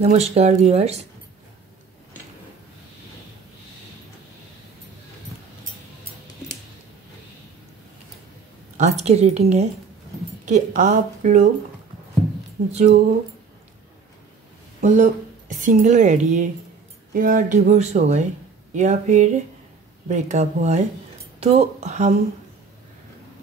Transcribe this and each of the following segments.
नमस्कार व्यूअर्स। आज की रीडिंग है कि आप लोग जो मतलब सिंगल रहिए या डिवोर्स हो गए या फिर ब्रेकअप हुआ है, तो हम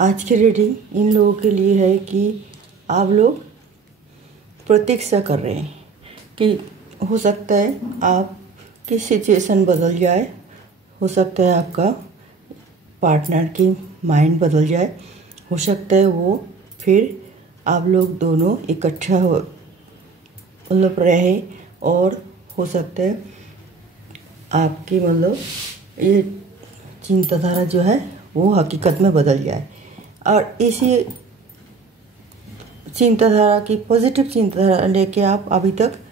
आज की रीडिंग इन लोगों के लिए है कि आप लोग प्रतीक्षा कर रहे हैं कि हो सकता है आपकी सिचुएशन बदल जाए, हो सकता है आपका पार्टनर की माइंड बदल जाए, हो सकता है वो फिर आप लोग दोनों इकट्ठा हो मतलब रहे, और हो सकता है आपकी मतलब ये चिंताधारा जो है वो हकीकत में बदल जाए। और इसी चिंताधारा की पॉजिटिव चिंताधारा लेके आप अभी तक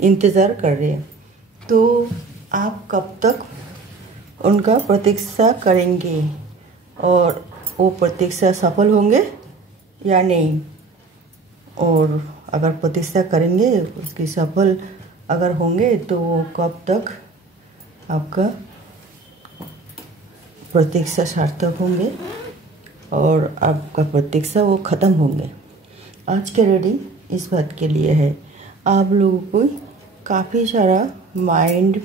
इंतज़ार कर रहे हैं, तो आप कब तक उनका प्रतीक्षा करेंगे और वो प्रतीक्षा सफल होंगे या नहीं। और अगर प्रतीक्षा करेंगे, उसकी सफल अगर होंगे, तो वो कब तक आपका प्रतीक्षा सार्थक होंगे और आपका प्रतीक्षा वो ख़त्म होंगे। आज के रीडिंग इस बात के लिए है, आप लोगों को काफ़ी सारा माइंड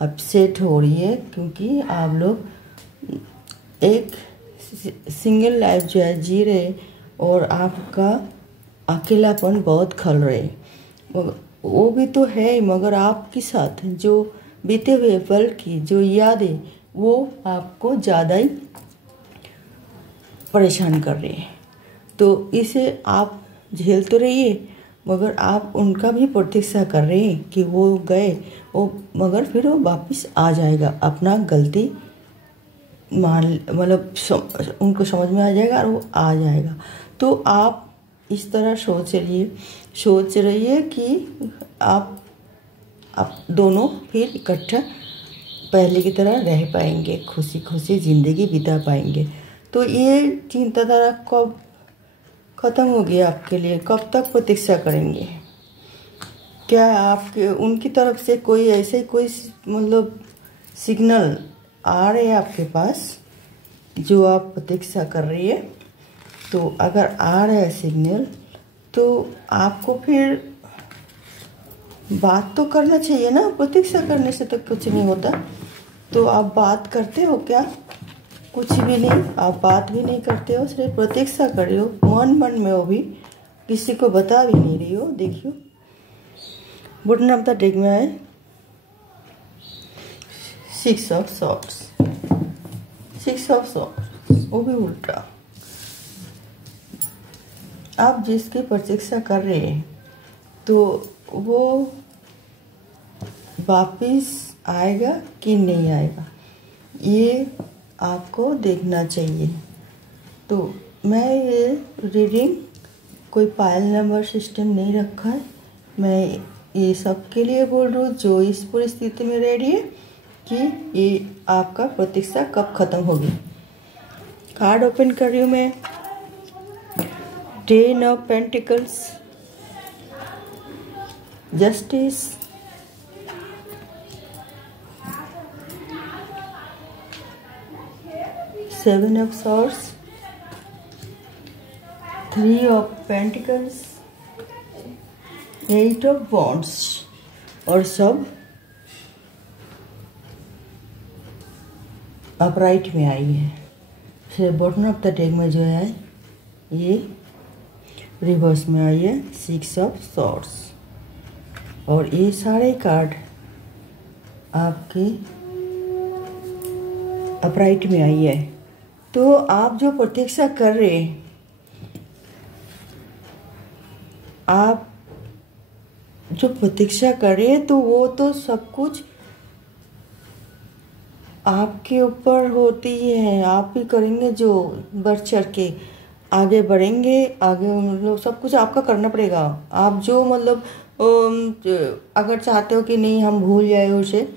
अपसेट हो रही है, क्योंकि आप लोग एक सिंगल लाइफ जो है जी रहे और आपका अकेलापन बहुत खल रहे। वो भी तो है, मगर आपके साथ जो बीते हुए पल की जो यादें वो आपको ज़्यादा ही परेशान कर रहे हैं। तो इसे आप झेल तो रहिए, मगर आप उनका भी प्रतीक्षा कर रहे हैं कि वो गए वो, मगर फिर वो वापस आ जाएगा, अपना गलती मान मतलब उनको समझ में आ जाएगा और वो आ जाएगा। तो आप इस तरह सोच रहिए कि आप दोनों फिर इकट्ठा पहले की तरह रह पाएंगे, खुशी खुशी ज़िंदगी बिता पाएंगे। तो ये चिंताधारा कब ख़त्म होगी आपके लिए, कब तक प्रतीक्षा करेंगे? क्या आपके उनकी तरफ से कोई ऐसे कोई मतलब सिग्नल आ रहे हैं आपके पास जो आप प्रतीक्षा कर रही है? तो अगर आ रहा है सिग्नल, तो आपको फिर बात तो करना चाहिए ना। प्रतीक्षा करने से तो कुछ नहीं होता। तो आप बात करते हो क्या? कुछ भी नहीं, आप बात भी नहीं करते हो, सिर्फ प्रतीक्षा कर रहे हो, मन में हो, भी किसी को बता भी नहीं रही हो। देखियो बटन ऑफ द डेक में आए 6 ऑफ सॉर्ड्स, 6 ऑफ सॉर्ड्स, वो भी उल्टा। आप जिसकी प्रतीक्षा कर रहे हैं, तो वो वापिस आएगा कि नहीं आएगा, ये आपको देखना चाहिए। तो मैं ये रीडिंग कोई पायल नंबर सिस्टम नहीं रखा है, मैं ये सब के लिए बोल रहा हूँ जो इस परिस्थिति में रह रही है कि ये आपका प्रतीक्षा कब ख़त्म होगी। कार्ड ओपन कर रही हूँ मैं। 10 of pentacles, justice, seven of swords, 3 of pentacles, 8 of wands, और सब अपराइट में आई है। फिर बॉटम ऑफ द डेक में जो है ये रिवर्स में आई है 6 ऑफ सॉर्ड्स, और ये सारे कार्ड आपके अपराइट में आई है। तो आप जो प्रतीक्षा कर रहे हैं, आप जो प्रतीक्षा कर रहे हैं, तो वो तो सब कुछ आपके ऊपर होती है, आप ही करेंगे, जो बढ़ चढ़ के आगे बढ़ेंगे, आगे मतलब सब कुछ आपका करना पड़ेगा। आप जो मतलब अगर चाहते हो कि नहीं हम भूल जाए उसे,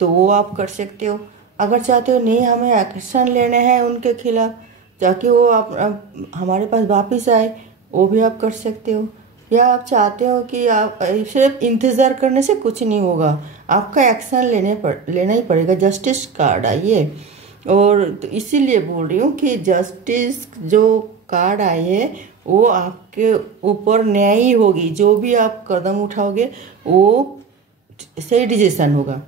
तो वो आप कर सकते हो। अगर चाहते हो नहीं हमें एक्शन लेने हैं उनके खिलाफ, ताकि वो आप हमारे पास वापस आए, वो भी आप कर सकते हो। या आप चाहते हो कि आप सिर्फ इंतज़ार करने से कुछ नहीं होगा, आपका एक्शन लेना ही पड़ेगा। जस्टिस कार्ड आई है, और तो इसीलिए बोल रही हूँ कि जस्टिस जो कार्ड आई है वो आपके ऊपर न्यायी होगी। जो भी आप कदम उठाओगे वो सही डिसीजन होगा।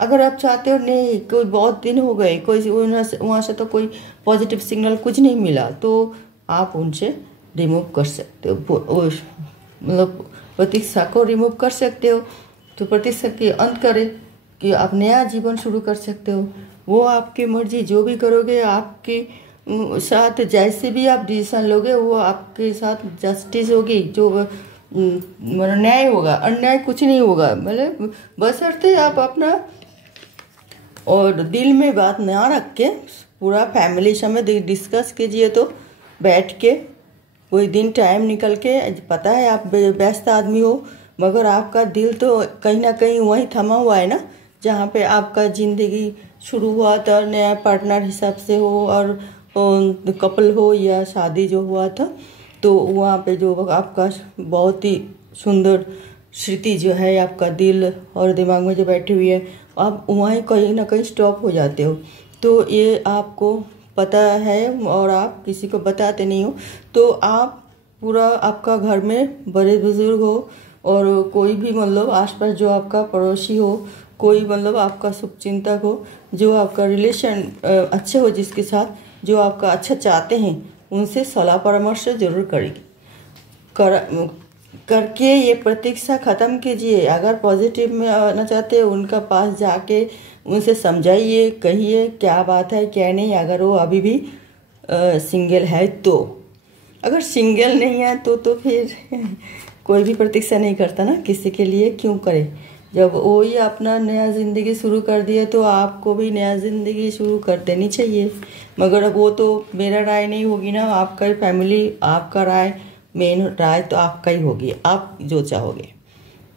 अगर आप चाहते हो नहीं, कोई बहुत दिन हो गए, कोई वहाँ से तो कोई पॉजिटिव सिग्नल कुछ नहीं मिला, तो आप उनसे रिमूव कर सकते हो, मतलब प्रतीक्षा को रिमूव कर सकते हो। तो प्रतीक्षा के अंत करें कि आप नया जीवन शुरू कर सकते हो। वो आपकी मर्जी, जो भी करोगे आपके साथ, जैसे भी आप डिसीजन लोगे वो आपके साथ जस्टिस होगी, जो मतलब न्याय होगा, अन्याय कुछ नहीं होगा। मतलब बशर्ते आप अपना और दिल में बात ना रख के पूरा फैमिली समेत डिस्कस कीजिए। तो बैठ के कोई दिन टाइम निकल के, पता है आप व्यस्त आदमी हो, मगर आपका दिल तो कहीं ना कहीं वहीं थमा हुआ है ना, जहाँ पे आपका ज़िंदगी शुरू हुआ था, नया पार्टनर हिसाब से हो और कपल हो या शादी जो हुआ था, तो वहाँ पे जो आपका बहुत ही सुंदर स्मृति जो है आपका दिल और दिमाग में जो बैठी हुई है, आप वहीं कहीं ना कहीं स्टॉप हो जाते हो। तो ये आपको पता है और आप किसी को बताते नहीं हो। तो आप पूरा, आपका घर में बड़े बुजुर्ग हो और कोई भी मतलब आसपास जो आपका पड़ोसी हो, कोई मतलब आपका शुभचिंतक हो, जो आपका रिलेशन अच्छे हो, जिसके साथ जो आपका अच्छा चाहते हैं, उनसे सलाह परामर्श जरूर करेगी करके ये प्रतीक्षा ख़त्म कीजिए। अगर पॉजिटिव में आना चाहते हैं उनका पास जाके उनसे समझाइए, कहिए क्या बात है क्या नहीं। अगर वो अभी भी सिंगल है तो, अगर सिंगल नहीं है तो फिर कोई भी प्रतीक्षा नहीं करता ना, किसी के लिए क्यों करे। जब वो ही अपना नया ज़िंदगी शुरू कर दिए तो आपको भी नया ज़िंदगी शुरू कर देनी चाहिए। मगर वो तो मेरा राय नहीं होगी ना, आपका ही फैमिली, आपका राय, मेन राय तो आपका ही होगी, आप जो चाहोगे।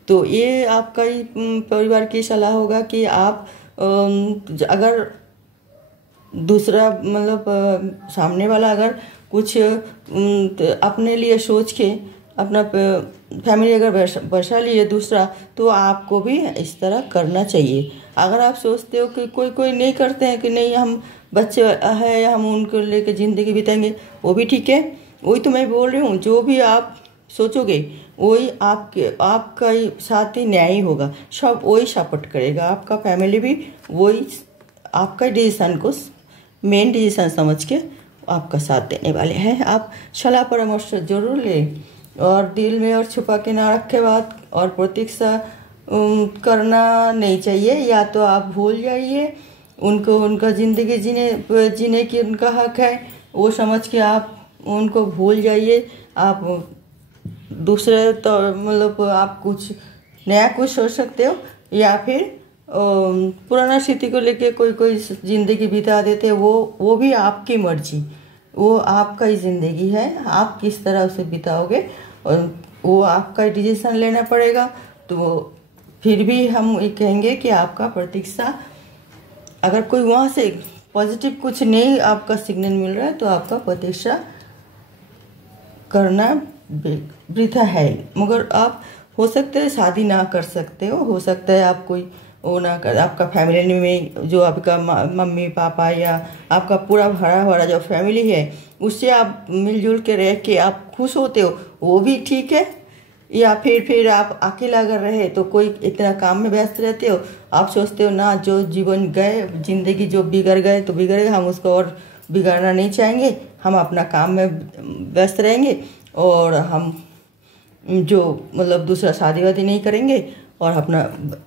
तो ये आपका ही परिवार की सलाह होगा कि आप अगर दूसरा मतलब सामने वाला अगर कुछ अपने लिए सोच के अपना फैमिली अगर बसा लिए दूसरा, तो आपको भी इस तरह करना चाहिए। अगर आप सोचते हो कि कोई नहीं करते हैं कि नहीं हम बच्चे है हम उनको लेके ज़िंदगी बिताएंगे, वो भी ठीक है। वही तो मैं बोल रही हूँ, जो भी आप सोचोगे वही आपका ही साथ ही न्याय होगा, सब वही सपोर्ट करेगा। आपका फैमिली भी वही आपका डिसीजन को मेन डिसीजन समझ के आपका साथ देने वाले हैं। आप सलाह परामर्श जरूर लें और दिल में और छुपा के ना रखे बात, और प्रतीक्षा करना नहीं चाहिए। या तो आप भूल जाइए उनको, उनका ज़िंदगी जीने की उनका हक है, वो समझ के आप उनको भूल जाइए। आप दूसरे तो मतलब आप कुछ नया कुछ सोच सकते हो, या फिर पुराना स्थिति को लेके कोई ज़िंदगी बिता देते हैं, वो भी आपकी मर्जी, वो आपका ही ज़िंदगी है, आप किस तरह उसे बिताओगे और वो आपका डिसीजन लेना पड़ेगा। तो फिर भी हम ये कहेंगे कि आपका प्रतीक्षा, अगर कोई वहाँ से पॉजिटिव कुछ नहीं आपका सिग्नल मिल रहा है, तो आपका प्रतीक्षा करना वृथा है। मगर आप हो सकता है शादी ना कर सकते हो सकता है आप कोई वो ना कर, आपका फैमिली में जो आपका मम्मी पापा या आपका पूरा भरा भरा जो फैमिली है उससे आप मिलजुल के रह के आप खुश होते हो, वो भी ठीक है। या फिर आप अकेला अगर रहे तो कोई इतना काम में व्यस्त रहते हो, आप सोचते हो ना जो जीवन गए, जिंदगी जो बिगड़ गए तो बिगड़ गए, हम उसको और बिगाड़ना नहीं चाहेंगे, हम अपना काम में व्यस्त रहेंगे और हम जो मतलब दूसरा शादी वादी नहीं करेंगे और अपना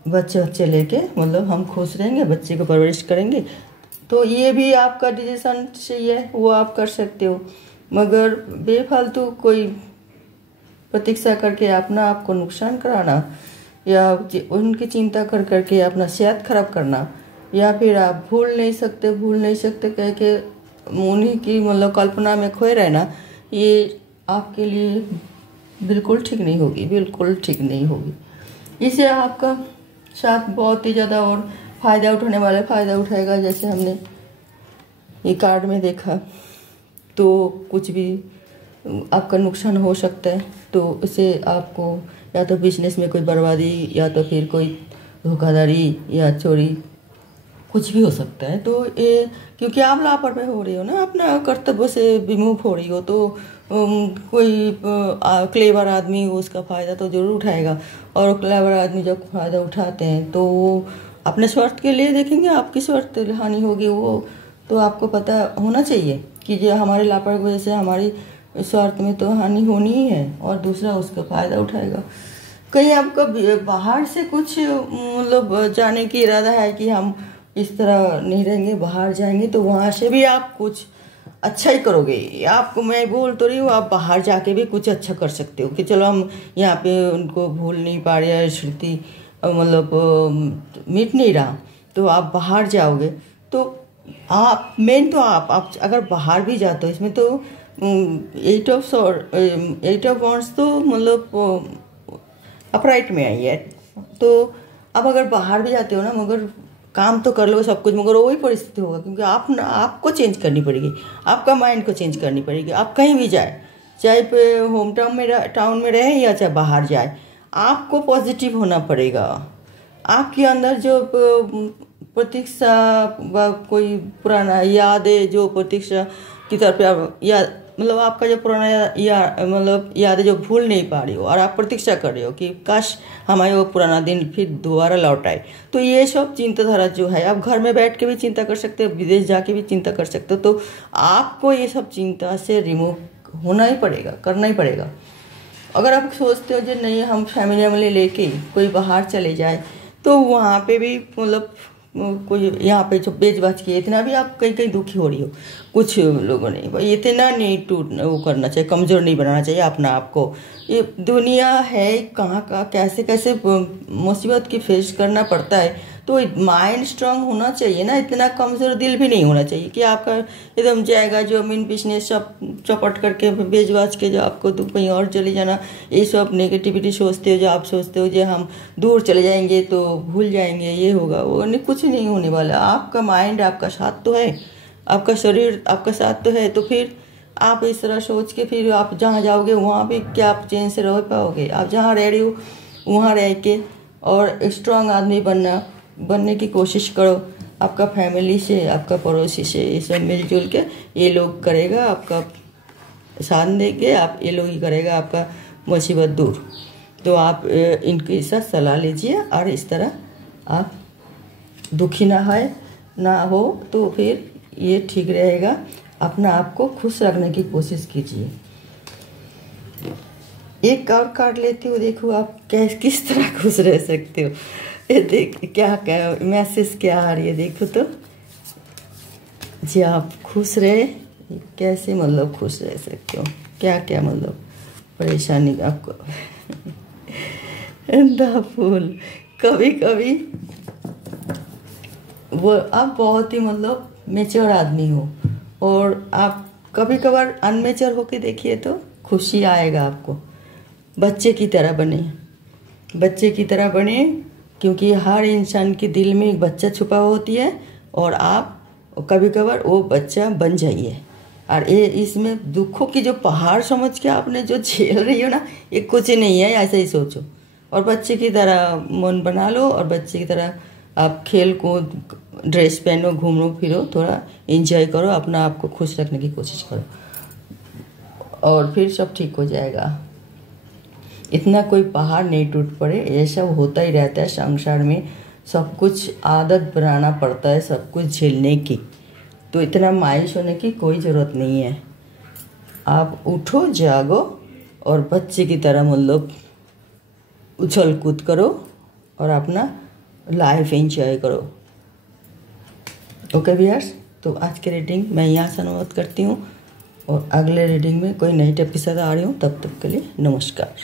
बच्चे लेके मतलब हम खुश रहेंगे, बच्चे को परवरिश करेंगे। तो ये भी आपका डिसीजन सही है, वो आप कर सकते हो। मगर बेफालतू कोई प्रतीक्षा करके अपना आपको नुकसान कराना या उनकी चिंता कर करके अपना सेहत खराब करना, या फिर आप भूल नहीं सकते कह के उन्हीं की मतलब कल्पना में खोए रहना, ये आपके लिए बिल्कुल ठीक नहीं होगी, बिल्कुल ठीक नहीं होगी। इससे आपका साथ बहुत ही ज़्यादा और फ़ायदा उठाने वाला फ़ायदा उठाएगा। जैसे हमने ये कार्ड में देखा, तो कुछ भी आपका नुकसान हो सकता है। तो इससे आपको या तो बिजनेस में कोई बर्बादी या तो फिर कोई धोखाधड़ी या चोरी कुछ भी हो सकता है। तो ये क्योंकि आप लापरवाही हो रही हो ना, अपना कर्तव्य से विमुख हो रही हो, तो कोई क्लेवर आदमी उसका फ़ायदा तो ज़रूर उठाएगा। और क्लेवर आदमी जब फ़ायदा उठाते हैं तो वो अपने स्वार्थ के लिए देखेंगे, आपकी स्वार्थ हानि होगी वो तो आपको पता होना चाहिए कि ये हमारी लापरवाही की वजह से हमारी स्वार्थ में तो हानि होनी ही है और दूसरा उसका फ़ायदा उठाएगा। कहीं आपका बाहर से कुछ मतलब जाने की इरादा है कि हम इस तरह नहीं रहेंगे, बाहर जाएंगे तो वहाँ से भी आप कुछ अच्छा ही करोगे। आपको मैं बोल तो रही हूँ, आप बाहर जाके भी कुछ अच्छा कर सकते हो कि चलो हम यहाँ पे उनको भूल नहीं पा रहे हैं, स्मृति मतलब मिट नहीं रहा, तो आप बाहर जाओगे तो आप मेन तो आप अगर बाहर भी जाते हो, इसमें तो 8 ऑफ वॉन्ड्स तो मतलब अपराइट में आई है। तो अब अगर बाहर भी जाते हो ना, मगर काम तो कर लो सब कुछ, मगर वही परिस्थिति होगा क्योंकि आपको चेंज करनी पड़ेगी, आपका माइंड को चेंज करनी पड़ेगी। आप कहीं भी जाए, चाहे पे होम टाउन में रहे या चाहे बाहर जाए, आपको पॉजिटिव होना पड़ेगा। आपके अंदर जो प्रतीक्षा व कोई पुराना यादें जो प्रतीक्षा की तरफ या मतलब आपका जो पुराना या मतलब यादें जो भूल नहीं पा रही हो और आप प्रतीक्षा कर रहे हो कि काश हमारे वो पुराना दिन फिर दोबारा लौट आए, तो ये सब चिंताधारा जो है आप घर में बैठ के भी चिंता कर सकते हो, विदेश जाके भी चिंता कर सकते हो। तो आपको ये सब चिंता से रिमूव होना ही पड़ेगा, करना ही पड़ेगा। अगर आप सोचते हो जो नहीं हम फैमिली लेके कोई बाहर चले जाए, तो वहाँ पे भी मतलब कोई यहाँ पे जो बेच बाच के इतना भी आप कहीं कहीं दुखी हो रही हो, कुछ लोगों ने भाई इतना नहीं वो करना चाहिए, कमज़ोर नहीं बनाना चाहिए अपना आप को। ये दुनिया है कहाँ कैसे कैसे मुसीबत की फेस करना पड़ता है, तो माइंड स्ट्रांग होना चाहिए ना, इतना कमज़ोर दिल भी नहीं होना चाहिए कि आपका एकदम जाएगा जमीन बिजनेस सब चौपट करके बेच बाच के जो आपको कहीं और चले जाना, ये सब नेगेटिविटी सोचते हो, जो आप सोचते हो जो हम दूर चले जाएंगे तो भूल जाएंगे, ये होगा वो नहीं, कुछ नहीं होने वाला। आपका माइंड आपका साथ तो है, आपका शरीर आपका साथ तो है, तो फिर आप इस तरह सोच के फिर आप जहाँ जाओगे वहाँ भी क्या आप चैन से रह पाओगे। आप जहाँ रह रही हो वहाँ रह के और स्ट्रांग आदमी बनने की कोशिश करो। आपका फैमिली से, आपका पड़ोसी से ये सब मिलजुल के ये लोग करेगा, आपका साथ देंगे, आप ये लोग ही करेगा आपका मुसीबत दूर। तो आप इनके साथ सलाह लीजिए और इस तरह आप दुखी ना हो तो फिर ये ठीक रहेगा। अपना आप को खुश रखने की कोशिश कीजिए। एक और कार्ड लेती हूँ, देखो आप किस तरह खुश रह सकते हो। ये देख क्या मैसेज क्या आ रही है, देखो तो जी आप खुश रहे कैसे, मतलब खुश रह सकते हो, क्या क्या मतलब परेशानी आपको द फूल। कभी कभी वो आप बहुत ही मतलब मेच्योर आदमी हो और आप कभी कभार अनमेच्योर होके देखिए तो खुशी आएगा आपको। बच्चे की तरह बने क्योंकि हर इंसान के दिल में एक बच्चा छुपा होती है और आप कभी कभार वो बच्चा बन जाइए। और ये इसमें दुखों की जो पहाड़ समझ के आपने जो झेल रही हो ना, ये कुछ नहीं है, ऐसा ही सोचो और बच्चे की तरह मन बना लो और बच्चे की तरह आप खेल कूद ड्रेस पहनो, घूमो फिरो, थोड़ा एंजॉय करो, अपना आप को खुश रखने की कोशिश करो और फिर सब ठीक हो जाएगा। इतना कोई पहाड़ नहीं टूट पड़े, ये सब होता ही रहता है संसार में, सब कुछ आदत बनाना पड़ता है सब कुछ झेलने की, तो इतना मायूस होने की कोई ज़रूरत नहीं है। आप उठो, जागो और बच्चे की तरह मतलब उछल कूद करो और अपना लाइफ एंजॉय करो। ओके व्यूअर्स, तो आज की रीडिंग मैं यहाँ समाप्त करती हूँ और अगले रीडिंग में कोई नई टिप के साथ आ रही हूँ। तब तक के लिए नमस्कार।